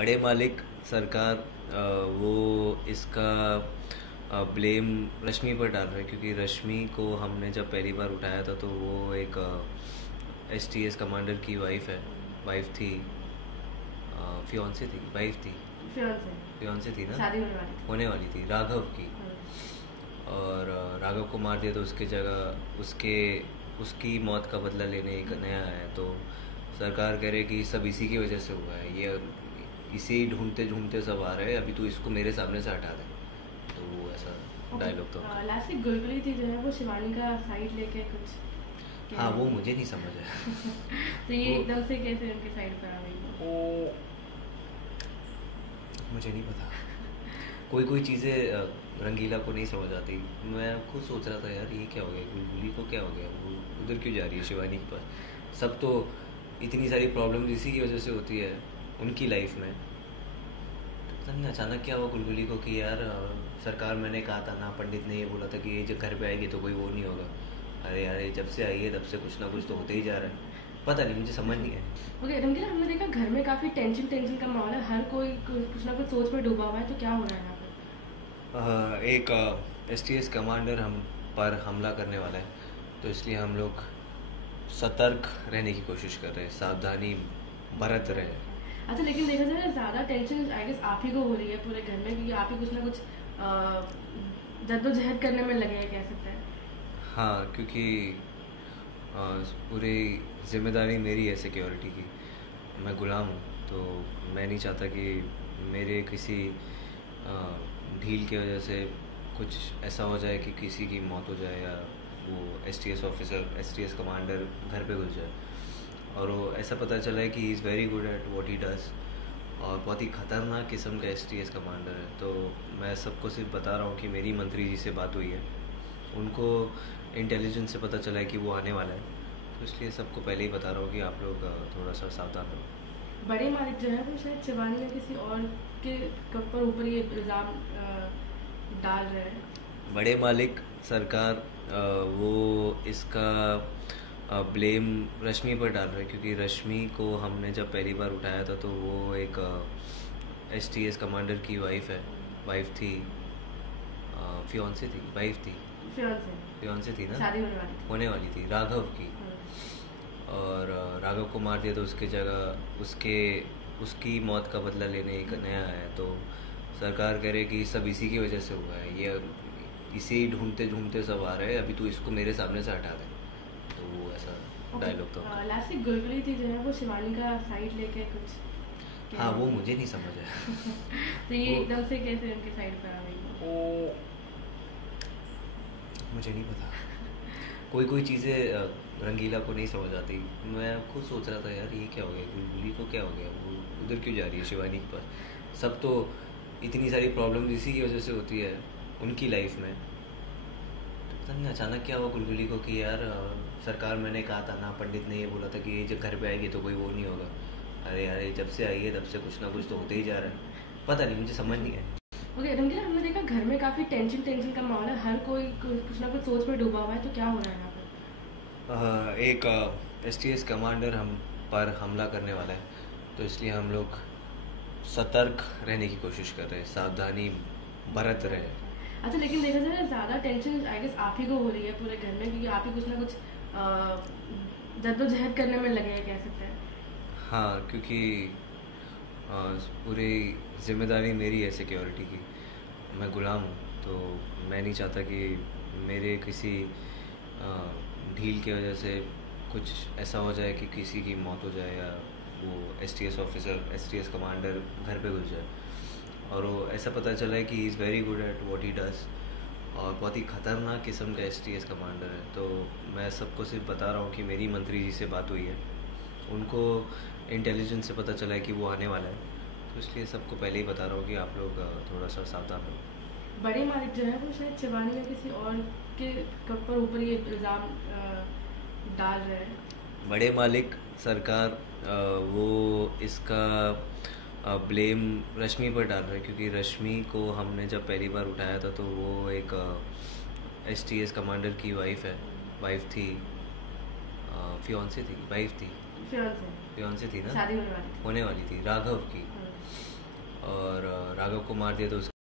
बड़े मालिक सरकार वो इसका ब्लेम रश्मि पर डाल रहे हैं, क्योंकि रश्मि को हमने जब पहली बार उठाया था तो वो एक एसटीएस कमांडर की वाइफ थी, फियोंसे थी, वाइफ थी, फियोंसे थी ना, शादी होने वाली थी राघव की। और राघव को मार दिया तो उसके जगह उसकी मौत का बदला लेने एक नया आया। तो सरकार कह रही कि सब इसी की वजह से हुआ है, ये इसे ही ढूंढते ढूंढते सब आ रहे हैं, अभी तो इसको मेरे सामने से हटा दे। तो वो ऐसा डायलॉग तो लास्ट में गुलगुली थी जो है वो शिवानी का साइड लेके कुछ हाँ, वो मुझे नहीं समझ आया। तो ये एकदम से कैसे उनके साइड पर आ गई? मुझे नहीं पता। कोई चीज़ें रंगीला को नहीं समझ आती। मैं खुद सोच रहा था यार ये क्या हो गया, गुलगुली को क्या हो गया, वो उधर क्यों जा रही है शिवानी के पास। सब तो इतनी सारी प्रॉब्लम इसी की वजह से होती है उनकी लाइफ में। तो पता नहीं अचानक क्या हुआ गुलगुली को कि यार सरकार, मैंने कहा था ना, पंडित ने ये बोला था कि ये जब घर पे आएगी तो कोई वो नहीं होगा। अरे यार ये जब से आई है तब से कुछ ना कुछ तो होते ही जा रहा है। पता नहीं, मुझे समझ नहीं है। ओके रंगीला, हमने देखा घर में काफी टेंशन का माहौल है, हर कोई कुछ ना कुछ सोच में डूबा हुआ है, तो क्या हो रहा है यहाँ पे? एक एसटीएस कमांडर हम पर हमला करने वाला है, तो इसलिए हम लोग सतर्क रहने की कोशिश कर रहे हैं, सावधानी बरत रहे हैं। अच्छा, लेकिन देखा जाए ना, ज्यादा टेंशन आई गेस आप ही को हो रही है पूरे घर में, क्योंकि आप ही कुछ ना कुछ जद्दोजहद करने में लगे हैं, कह सकते हैं। हाँ, क्योंकि पूरी जिम्मेदारी मेरी है सिक्योरिटी की। मैं गुलाम हूँ, तो मैं नहीं चाहता कि मेरे किसी ढील की वजह से कुछ ऐसा हो जाए कि किसी की मौत हो जाए, या वो एसटीएस ऑफिसर, एसटीएस कमांडर घर पे घुस जाए। और वो ऐसा पता चला है कि he is very good at what he does, और बहुत ही ख़तरनाक किस्म का एसटीएस कमांडर है। तो मैं सबको सिर्फ बता रहा हूँ कि मेरी मंत्री जी से बात हुई है, उनको इंटेलिजेंस से पता चला है कि वो आने वाला है, तो इसलिए सबको पहले ही बता रहा हूँ कि आप लोग थोड़ा सा सावधान रहो। बड़े मालिक जो है वो शायद शिवानी या किसी और के ऊपर ऊपर ये इल्ज़ाम डाल रहे हैं। बड़े मालिक सरकार वो इसका ब्लेम रश्मि पर डाल रहे हैं, क्योंकि रश्मि को हमने जब पहली बार उठाया था तो वो एक एसटीएस कमांडर की वाइफ थी, फियोंसे थी, वाइफ थी, फियोंसे थी ना, शादी होने वाली थी राघव की। और राघव को मार दिया तो उसके जगह उसकी मौत का बदला लेने एक नया आया। तो सरकार कह रही कि सब इसी की वजह से हुआ है, ये इसे ही ढूंढते ढूंढते सब आ रहे हैं, अभी तो इसको मेरे सामने से हटा दे। तो वो ऐसा डायलॉग तो लास्ट में गुलगुली थी जो है वो शिवानी का साइड लेके कुछ हाँ, वो मुझे नहीं समझ आया। तो ये एकदम से कैसे उनके साइड पर आ गई? मुझे नहीं पता। कोई चीज़ें रंगीला को नहीं समझ आती। मैं खुद सोच रहा था यार ये क्या हो गया, गुलगुली को क्या हो गया, वो उधर क्यों जा रही है शिवानी के पास। सब तो इतनी सारी प्रॉब्लम इसी की वजह से होती है उनकी लाइफ में। तो पता नहीं अचानक क्या हुआ गुलगुली को कि यार सरकार, मैंने कहा था ना, पंडित ने ये बोला था कि ये जब घर पे आएगी तो कोई वो नहीं होगा। अरे यार ये जब से आई है तब से कुछ ना कुछ तो होते ही जा रहा है। पता नहीं, मुझे समझ नहीं है। ओके रंगीला, हमने देखा घर में काफी टेंशन का माहौल है, हर कोई कुछ ना कुछ सोच में डूबा हुआ है, तो क्या हो रहा है यहाँ पे? एक एसटीएस कमांडर हम पर हमला करने वाला है, तो इसलिए हम लोग सतर्क रहने की कोशिश कर रहे हैं, सावधानी बरत रहे हैं। अच्छा, लेकिन देखा जाए ना, ज्यादा टेंशन आई गेस आप ही को हो रही है पूरे घर में, क्योंकि आप ही कुछ ना कुछ जद्दोजहद करने में लगे हैं, कह सकते हैं। हाँ, क्योंकि पूरी जिम्मेदारी मेरी है सिक्योरिटी की। मैं गुलाम हूँ, तो मैं नहीं चाहता कि मेरे किसी ढील की वजह से कुछ ऐसा हो जाए कि किसी की मौत हो जाए, या वो एसटीएस ऑफिसर, एसटीएस कमांडर घर पे घुस जाए। और वो ऐसा पता चला है कि he is very good at what he does, और बहुत ही ख़तरनाक किस्म का एसटीएस कमांडर है। तो मैं सबको सिर्फ बता रहा हूँ कि मेरी मंत्री जी से बात हुई है, उनको इंटेलिजेंस से पता चला है कि वो आने वाला है, तो इसलिए सबको पहले ही बता रहा हूँ कि आप लोग थोड़ा सा सावधान रहो। बड़े मालिक जो है वो शायद शिवानी या किसी और के ऊपर ये इल्ज़ाम डाल रहे हैं। बड़े मालिक सरकार वो इसका ब्लेम रश्मि पर डाल रहे हैं, क्योंकि रश्मि को हमने जब पहली बार उठाया था तो वो एक एसटीएस कमांडर की वाइफ थी, फियोंसे थी, वाइफ थी, फियोंसे थी ना, शादी होने वाली थी राघव की। राघव को मार दिया तो उसका